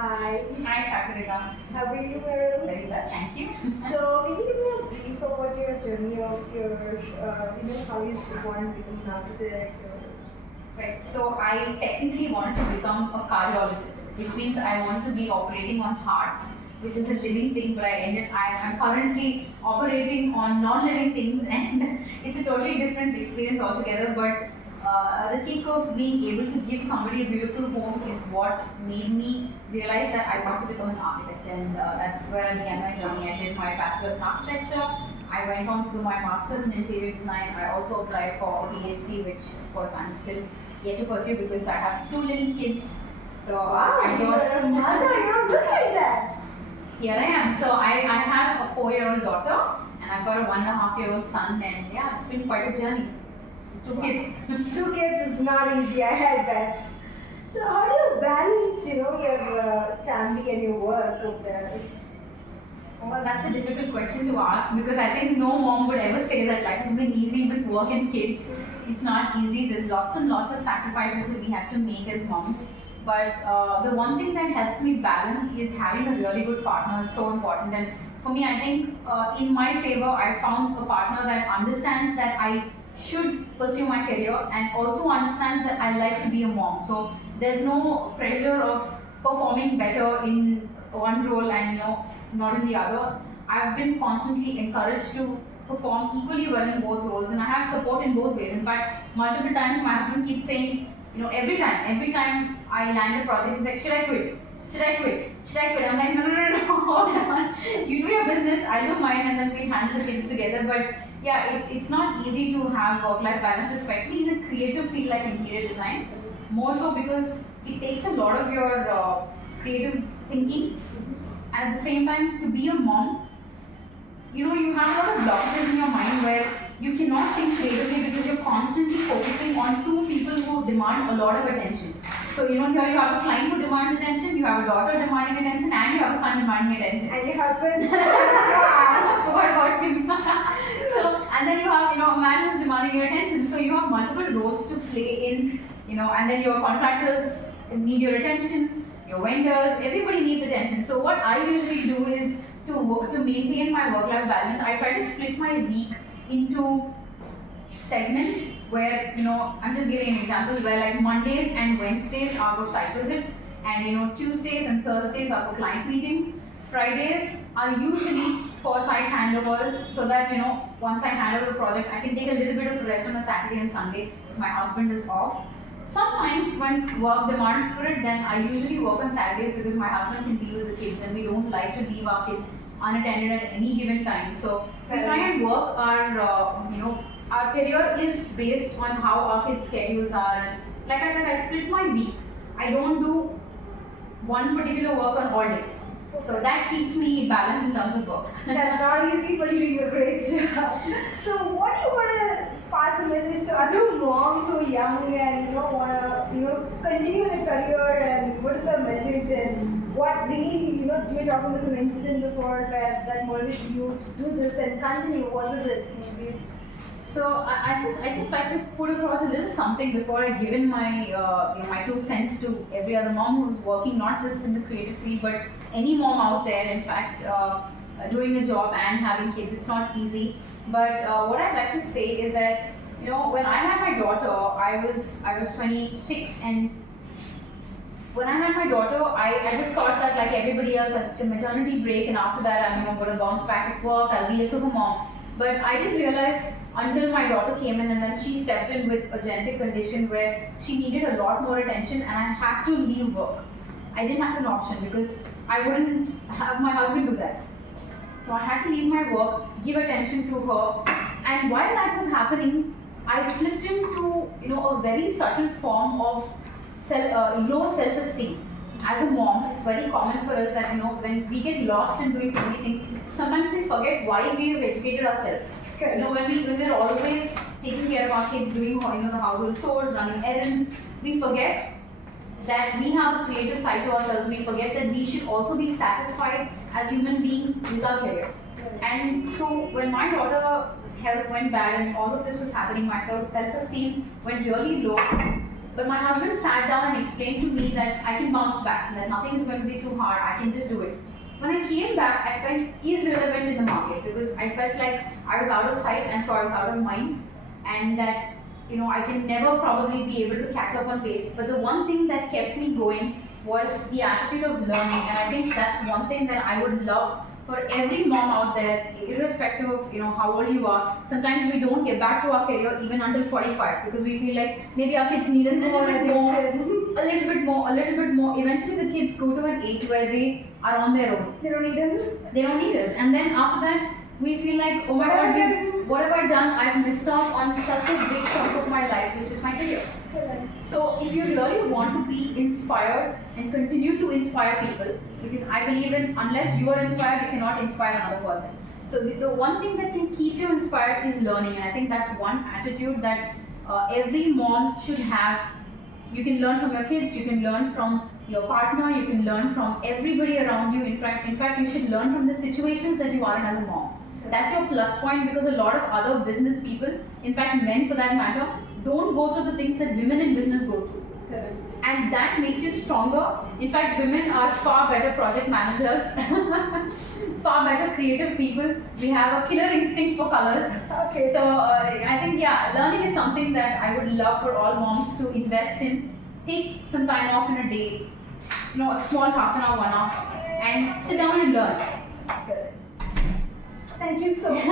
Hi. Hi, Sakarika. How are you, Meryl? Very well, thank you. So, can you give me a brief about your journey of your, how you want to become an architect? Right, so I technically wanted to become a cardiologist, which means I want to be operating on hearts, which is a living thing, but I'm currently operating on non-living things, and it's a totally different experience altogether. But the kick of being able to give somebody a beautiful home is what made me realize that I want to become an architect, and that's where I began my journey. I did my bachelor's in architecture. I went on to do my master's in interior design. I also applied for a PhD, which of course I'm still yet to pursue because I have two little kids. So Wow, I you're a mother, you don't look like that. here I am. So I have a 4-year-old daughter and I've got a 1.5-year-old son, and yeah, it's been quite a journey. Two kids. Two kids is not easy, I bet. So how do you balance, your family and your work over there? Well, that's a difficult question to ask because I think no mom would ever say that life has been easy with work and kids. It's not easy. There's lots and lots of sacrifices that we have to make as moms. But the one thing that helps me balance is having a really good partner is so important. And for me, I think in my favor, I found a partner that understands that I should pursue my career and also understands that I like to be a mom. So there's no pressure of performing better in one role and not in the other. I've been constantly encouraged to perform equally well in both roles, and I have support in both ways. In fact, multiple times my husband keeps saying, every time I land a project, he's like, should I quit? Should I quit? Should I quit? I'm like, no, hold on. You do your business, I'll do mine, and then we'll handle the kids together. But yeah, it's not easy to have work-life balance, especially in a creative field like interior design. More so because it takes a lot of your creative thinking. And at the same time, to be a mom, you have a lot of blockages in your mind where you cannot think creatively because you're constantly focusing on two people who demand a lot of attention. So, here you have a client who demands attention, you have a daughter demanding attention, and you have a son demanding attention. And your husband? I almost forgot about him. So, and then you have, a man who's demanding your attention. So, you have multiple roles to play in, and then your contractors need your attention, your vendors, everybody needs attention. So, what I usually do is to maintain my work-life balance, I try to split my week into segments where, I'm just giving an example where like Mondays and Wednesdays are for site visits, and Tuesdays and Thursdays are for client meetings. Fridays are usually for site handovers so that, once I hand over the project, I can take a little bit of rest on a Saturday and Sunday because my husband is off. Sometimes when work demands for it, then I usually work on Saturdays because my husband can be with the kids and we don't like to leave our kids unattended at any given time. So we try and work our career is based on how our kids' schedules are. Like I said, I split my week. I don't do one particular work on all days. So that keeps me balanced in terms of work. That's not easy, but you're doing a great job. So what do you want to pass a message to other moms who are young and want to continue their career, and what is the message and what really you were talking about some incident before that motivated you to do this and continue. What was it? So I just like to put across a little something before I give in my my 2 cents to every other mom who's working not just in the creative field but any mom out there. In fact, doing a job and having kids, it's not easy. But what I'd like to say is that when I had my daughter, I was 26, and when I had my daughter, I just thought that like everybody else, at the maternity break, and after that I'm going to bounce back at work, I'll be a super mom. But I didn't realize until my daughter came in and then she stepped in with a genetic condition where she needed a lot more attention and I had to leave work. I didn't have an option because I wouldn't have my husband do that. So I had to leave my work, give attention to her, and while that was happening, I slipped into a very subtle form of low self-esteem. As a mom, it's very common for us that when we get lost in doing so many things, sometimes we forget why we have educated ourselves. Okay. When we're always taking care of our kids, doing the household chores, running errands, we forget that we have a creative side to ourselves. We forget that we should also be satisfied as human beings with our career. And so when my daughter's health went bad and all of this was happening, my self-esteem went really low. But my husband sat down and explained to me that I can bounce back, that nothing is going to be too hard, I can just do it. When I came back, I felt irrelevant in the market because I felt like I was out of sight and so I was out of mind, and that I can never probably be able to catch up on pace. But the one thing that kept me going was the attitude of learning, and I think that's one thing that I would love for every mom out there, irrespective of how old you are. Sometimes we don't get back to our career even until 45 because we feel like maybe our kids need us a little bit more, a little bit more, a little bit more. Eventually, the kids go to an age where they are on their own. They don't need us. They don't need us, and then after that, we feel like, oh my God, what have I done? I've missed out on such a big chunk of my life, which is my career. So if you really want to be inspired and continue to inspire people, because I believe in unless you are inspired, you cannot inspire another person. So the one thing that can keep you inspired is learning, and I think that's one attitude that every mom should have. You can learn from your kids, you can learn from your partner, you can learn from everybody around you. In fact, you should learn from the situations that you are in as a mom. That's your plus point, because a lot of other business people, in fact men for that matter, don't go through the things that women in business go through. Correct. And that makes you stronger. In fact, women are far better project managers, far better creative people. We have a killer instinct for colors. Okay. So I think learning is something that I would love for all moms to invest in. Take some time off in a day, a small half an hour, 1 hour, and sit down and learn. Thank you so much.